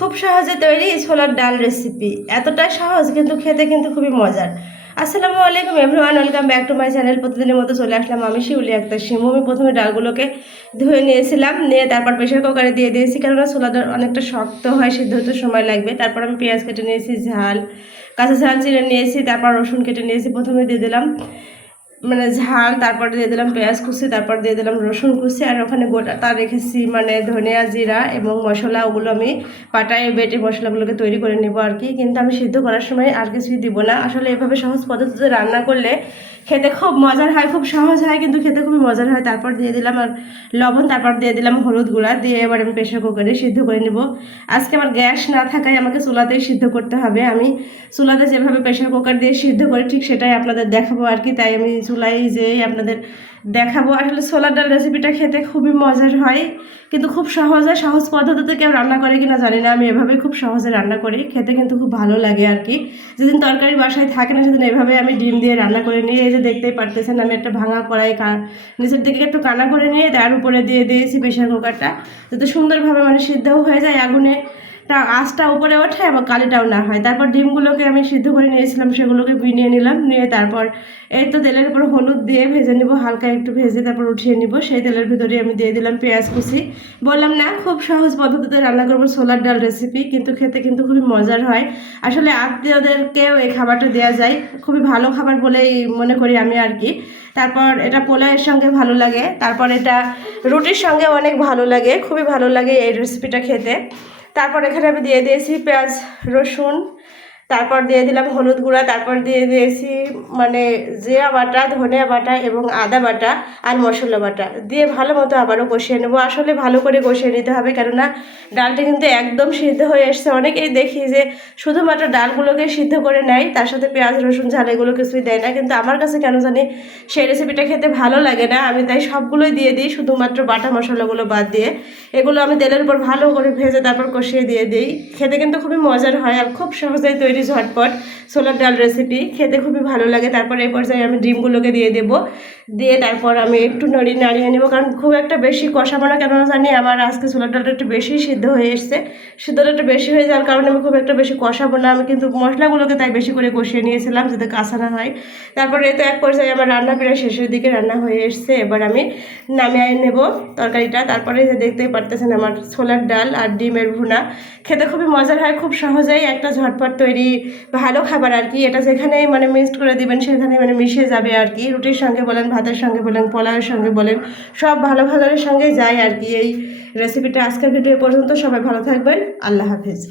খুব সহজে তৈরি ছোলার ডাল রেসিপি এতটাই সহজ, কিন্তু খেতে কিন্তু খুবই মজার। আসসালামু আলাইকুম everyone welcome back to my channel প্রতিদিনের মতো চলে আসলাম আমি শিউলি একটা শিমু। আমি প্রথমে ডালগুলোকে ধুয়ে নিয়েছিলাম, নিয়ে তারপর প্রেশার কুকারে দিয়ে দিয়েছি, কেননা ছোলা ডাল অনেকটা শক্ত হয় সিদ্ধ হতে সময় লাগবে। তারপর আমি পেঁয়াজ কেটে নিয়েছি, ঝাল, কাঁচা ঝাল চিড়ে নিয়েছি, তারপর রসুন কেটে নিয়েছি, প্রথমে দিয়ে দিলাম। মানে ঝাল, তারপর দিয়ে দিলাম পেঁয়াজ কুচি, তারপর দিয়ে দিলাম রসুন কুচি, আর ওখানে গোটা, তা রেখেছি মানে ধনিয়া জিরা এবং মশলা, ওগুলো আমি পাটায় বেটে মশলাগুলোকে তৈরি করে নেব আর কি। কিন্তু আমি সিদ্ধ করার সময় আর কিছুই দিব না। আসলে এভাবে সহজ পদ্ধতিতে রান্না করলে খেতে খুব মজার হয়, খুব সহজ হয়, কিন্তু খেতে খুবই মজার হয়। তারপর দিয়ে দিলাম আর লবণ, তারপর দিয়ে দিলাম হলুদ গুঁড়া, দিয়ে এবার আমি প্রেশার কুকারে সিদ্ধ করে নেব। আজকে আমার গ্যাস না থাকায় আমাকে চুলাতেই সিদ্ধ করতে হবে। আমি চুলাতে যেভাবে প্রেশার কুকার দিয়ে সিদ্ধ করি, ঠিক সেটাই আপনাদের দেখাবো আর কি। তাই আমি চুলাই যে আপনাদের দেখাবো। আসলে ছোলার ডাল রেসিপিটা খেতে খুবই মজার হয়, কিন্তু খুব সহজে সহজ পদ্ধতিতে কেউ রান্না করে কিনা জানি না। আমি এভাবেই খুব সহজে রান্না করি, খেতে কিন্তু খুব ভালো লাগে আর কি। যেদিন তরকারি বাসায় থাকে না সেদিন এভাবে আমি ডিম দিয়ে রান্না করে নিয়ে এই যে দেখতেই পারতেছেন, আমি একটা ভাঙা কড়াই নিচের দিকে একটু কানা করে নিয়ে তার উপরে দিয়ে দিয়েছি প্রেশার কুকারটা, যাতে সুন্দরভাবে মানে সিদ্ধও হয়ে যায় আগুনে। আঁচটা উপরে ওঠে এবং কালিটাও না হয়। তারপর ডিমগুলোকে আমি সিদ্ধ করে নিয়েছিলাম, সেগুলোকে বিনিয়ে নিলাম। নিয়ে তারপর এই তো তেলের উপর হলুদ দিয়ে ভেজে নিব, হালকা একটু ভেজে তারপর উঠিয়ে নিব। সেই তেলের ভিতরে আমি দিয়ে দিলাম পেঁয়াজ কুচি। বললাম, না, খুব সহজ পদ্ধতিতে রান্না করব ছোলার ডাল রেসিপি কিন্তু খেতে কিন্তু খুবই মজার হয়। আসলে আত্মীয়দেরকেও এই খাবারটা দেওয়া যায়, খুবই ভালো খাবার বলেই মনে করি আমি আর কি। তারপর এটা পোলাওয়ের সঙ্গে ভালো লাগে, তারপর এটা রুটির সঙ্গে অনেক ভালো লাগে, খুবই ভালো লাগে এই রেসিপিটা খেতে। তারপর এখানে আমি দিয়ে দিয়েছি পেঁয়াজ রসুন তারপর দিয়ে দিলাম হলুদ গুঁড়া, তারপর দিয়ে দিয়েছি মানে জিরা বাটা, ধনিয়া বাটা এবং আদা বাটা আর মশলা বাটা। দিয়ে ভালো মতো আবারও কষিয়ে নেব। আসলে ভালো করে কষিয়ে নিতে হবে কেননা ডালটা কিন্তু একদম সিদ্ধ হয়ে এসছে। অনেকেই দেখি যে শুধুমাত্র ডালগুলোকে সিদ্ধ করে নেয়, তার সাথে পেঁয়াজ, রসুন, ঝাল এগুলো কিছুই দেয় না। কিন্তু আমার কাছে কেন জানি সেই রেসিপিটা খেতে ভালো লাগে না। আমি তাই সবগুলোই দিয়ে দিই, শুধুমাত্র বাটা মশলাগুলো বাদ দিয়ে। এগুলো আমি তেলের উপর ভালো করে ভেজে তারপর কষিয়ে দিয়ে দিই। খেতে কিন্তু খুবই মজার হয় আর খুব সহজেই তৈরি ঝটপট, ছোলার ডাল রেসিপি খেতে খুবই ভালো লাগে। তারপর এই পর্যায়ে আমি ডিমগুলোকে দিয়ে দেবো। দিয়ে তারপর আমি একটু নড়িয়ে নাড়িয়ে নেব। কারণ খুব একটা বেশি কষাবো না। কেন জানি আমার আজকে ছোলার ডালটা একটু বেশি সিদ্ধ হয়ে এসছে। সিদ্ধটা একটু বেশি হয়ে যাওয়ার কারণে আমি খুব একটা বেশি কষাবো না। আমি কিন্তু মশলাগুলোকে তাই বেশি করে কষিয়ে নিয়েছিলাম যাতে কাঁচা না হয়। তারপরে তো এক পর্যায়ে আমার রান্না প্রায় শেষের দিকে রান্না হয়ে এসছে। এবার আমি নামিয়ে নেব তরকারিটা। তারপরে যে দেখতেই পারতেছেন আমার ছোলার ডাল আর ডিমের ভুনা। খেতে খুবই মজার হয়, খুব সহজেই একটা ঝটপট তৈরি ভালো খাবার আর কি। এটা যেখানেই মানে মিক্সড করে দিবেন সেখানে মানে মিশে যাবে আর কি। রুটির সঙ্গে বলেন ভাতের সঙ্গে বলেন, পোলাওয়ের সঙ্গে বলেন, সব ভালো ভালোর সঙ্গে যায় আর কি এই রেসিপিটা আজকের ভিডিও পর্যন্ত সবাই ভালো থাকবেন। আল্লাহ হাফিজ।